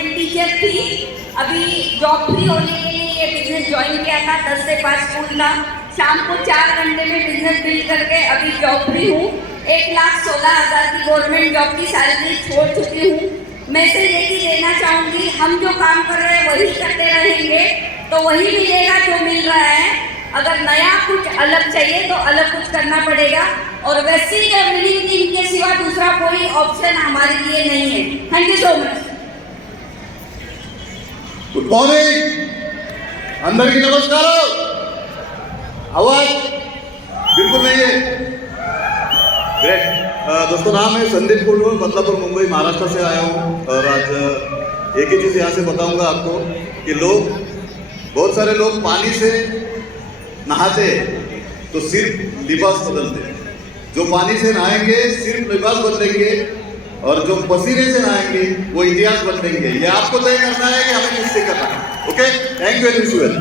Government teacher थी, अभी job free होने के लिए ये बिजनेस ज्वाइन किया था। 10 से 5 स्कूल था, शाम को 4 घंटे में बिजनेस बिल्ड करके अभी जॉब फ्री हूँ। 1,16,000 की गवर्नमेंट जॉब की सैलरी छोड़ चुकी हूँ। मैसेज एक ही देना चाहूँगी, हम जो काम कर रहे हैं वही करते रहेंगे तो वही मिलेगा जो मिल रहा है। अगर नया कुछ अलग चाहिए तो अलग कुछ करना पड़ेगा, और वैसे मिलिंग इनके सिवा दूसरा कोई ऑप्शन हमारे लिए नहीं है। Thank you so much. Good morning, अंदर की नमस्कार। आवाज बिल्कुल नहीं है। ग्रेट। दोस्तों, नाम है संदीप कुंडू, बदलापुर, मुंबई, महाराष्ट्र से आया हूँ। और आज एक ही चीज़ यहाँ से बताऊँगा आपको कि बहुत सारे लोग पानी से नहाते तो सिर्फ लिबास बदलते हैं। जो पानी से नहाएंगे सिर्फ लिबास बदलेंगे, और जो पसीने से नहाएंगे वो इतिहास बदलेंगे। ये आपको तय करना है कि हमें किससे करना है। Okay, thank you visual.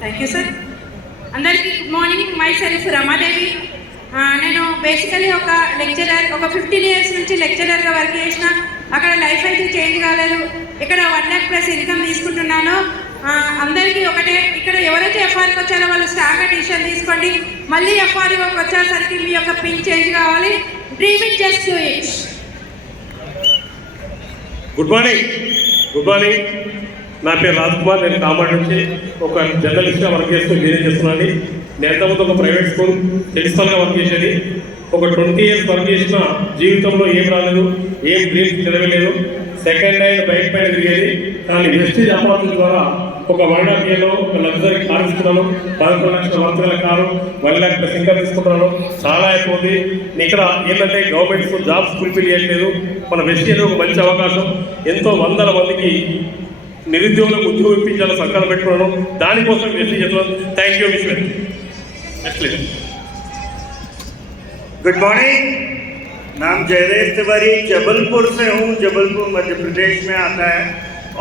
Thank you sir. అందరికీ good morning. Myself Ramadevi. నేను బేసికలీ ఒక లెక్చరర్, ఒక 15 years నుంచి లెక్చరర్గా వర్క్ చేసిన. అక్కడ లైఫ్ అయితే చేంజ్ కాలేదు. ఇక్కడ 1 lakh+ ఇన్కమ్ తీసుకుంటున్నాను. అందరికీ ఒకటే, ఇక్కడ ఎవరైతే ఎఫ్ఆర్కి వచ్చారో వాళ్ళు స్ట్రాంగ్గా డిసిషన్ తీసుకోండి. మళ్ళీ ఎఫ్ఆర్కి వచ్చేసరికి మీ యొక్క పిన్ చేంజ్ కావాలి. Dream it, just do it. Good morning. Good morning. నా పేరు రాజ్ కుమార్. నేను కామారెడ్డి నుంచి ఒక జర్నలిస్ట్గా వర్క్ చేస్తూ బిజినెస్ చేస్తున్నాను. నేను ఎంతమంది ఒక ప్రైవేట్ స్కూల్ ప్రిన్సిపల్గా వర్క్ చేసేది. ఒక 20 years వర్క్ చేసిన జీవితంలో ఏం రాలేదు, ఏం డ్రీమ్స్ నెరవేరలేదు. సెకండ్ హ్యాండ్ బైక్ పైన తిరిగేది. కానీ వెస్టేజ్ అపార్ట్మెంట్ ద్వారా ఒక 1.5 yearలో ఒక లగ్జరీ కార్ ఇస్తున్నాను. 11 లక్షల వర్తల కారు, 1 lakh+ ఇన్కమ్ తీసుకుంటున్నాను. చాలా అయిపోతుంది. ఇక్కడ ఏంటంటే గవర్నమెంట్స్ జాబ్స్ ఫుల్ఫిల్ చేయట్లేదు. మన వెస్టేజ్ ఒక మంచి అవకాశం. ఎంతో వందల మందికి నిరుద్యోగులకు ఉద్యోగం ఇప్పించాలని సంకల్పం పెట్టుకున్నాను. దానికోసం వెస్టేజ్ చేస్తున్నాను. థ్యాంక్ యూ విశ్వ. Good morning. नाम जयदेव तिवारी, जबलपुर से हूँ. जबलपुर मध्य प्रदेश में आता है.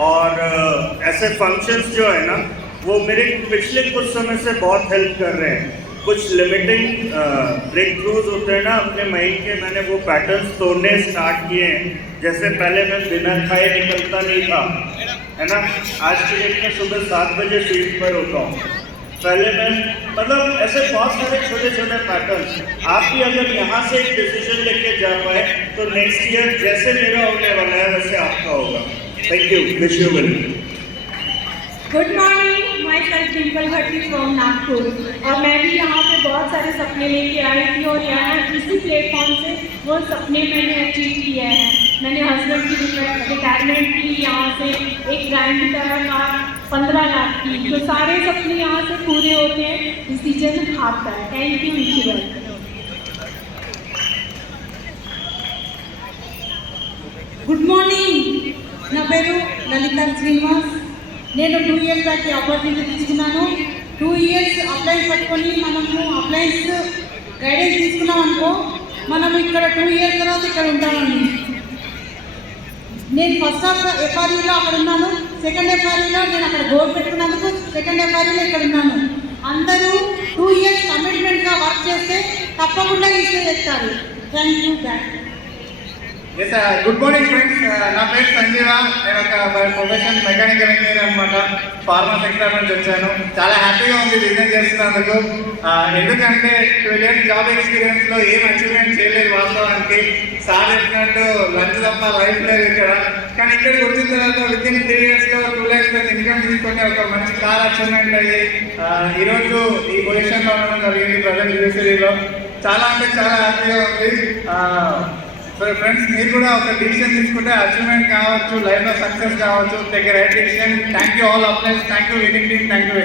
और ऐसे फंक्शंस जो है ना, वो मेरे पिछले कुछ समय से बहुत हेल्प कर रहे हैं. कुछ लिमिटिंग ब्रेक थ्रूज होते हैं ना अपने माइंड के, मैंने वो पैटर्न्स तोड़ने स्टार्ट किए हैं. जैसे पहले मैं बिना खाए निकलता नहीं था, है ना. आज की डेट में सुबह 7 बजे सीट पर होता हूँ. पहले मैं मतलब ऐसे बहुत सारे छोटे छोटे पैटर्न. आप भी अगर यहाँ से एक डिसीजन लेके जा पाए तो नेक्स्ट ईयर जैसे मेरा होने वाला है वैसे आपका होगा. Thank you. Wish you well. Good morning. My self Dimple भट्टी फ्रॉम नागपुर. और मैं भी यहाँ पे बहुत सारे सपने लेके आई थी, और यहाँ इसी प्लेटफॉर्म से वो सपने मैंने अचीव किया है. मैंने हस्बैंड की रिटायरमेंट की, यहाँ से एक ग्रैंड तरह का 15 लाख की. तो सारे सपने यहाँ से पूरे होते हैं. डिसीजन आपका है. Thank you visual. Good morning. నా పేరు లలిత శ్రీనివాస్. నేను 2 years బ్యాక్ ఆపర్చునిటీ తీసుకున్నాను. 2 years అప్లైన్స్ పట్టుకొని మనము అప్లైన్స్ గైడెన్స్ తీసుకున్నాం అనుకో, మనము ఇక్కడ 2 years తర్వాత ఇక్కడ ఉంటామండి. నేను ఫస్ట్ ఎఫ్ఆర్యూలో అక్కడ ఉన్నాను. సెకండ్ ఎఫ్ఆర్యూలో నేను అక్కడ గోల్ పెట్టుకున్నందుకు సెకండ్ ఎఫ్ఆర్యూలో ఇక్కడ ఉన్నాను. అందరూ 2 years కమిట్మెంట్గా వర్క్ చేస్తే తప్పకుండా ఈజీ చేస్తారు. Thank you back. Good morning friends. నా పేరు సంజీవ. నేను ఒక ప్రొఫెషన్ మెకానికల్ ఇంజనీర్ అనమాట. ఫార్మా సెక్టర్ నుంచి వచ్చాను. చాలా హ్యాపీగా ఉంది బిజినెస్ చేస్తున్నందుకు. ఎందుకంటే 12 years జాబ్ ఎక్స్పీరియన్స్లో ఏం అచీవ్మెంట్ చేయలేదు వాస్తవానికి. సార్ చెప్పినట్టు లంచ్ తప్ప లైఫ్ లేదు ఇక్కడ. కానీ ఇక్కడికి వచ్చిన తర్వాత వితిన్ 3 yearsలో 2 lakhs ఇన్కమ్ తీసుకొని ఒక మంచి కార్ అచీవ్మెంట్ అయ్యి ఈరోజు ఈ పొజిషన్లో ఉండడం జరిగింది ప్రజెంట్ యూనివర్సిటీలో. చాలా అంటే చాలా హ్యాపీగా ఉంది. సో ఫ్రెండ్స్, మీరు కూడా ఒక డిసిషన్ తీసుకుంటే అచీవ్మెంట్ కావచ్చు, లైఫ్లో సక్సెస్ కావచ్చు. Take right decision. Thank you all applies. Thank you winning team. Thank you.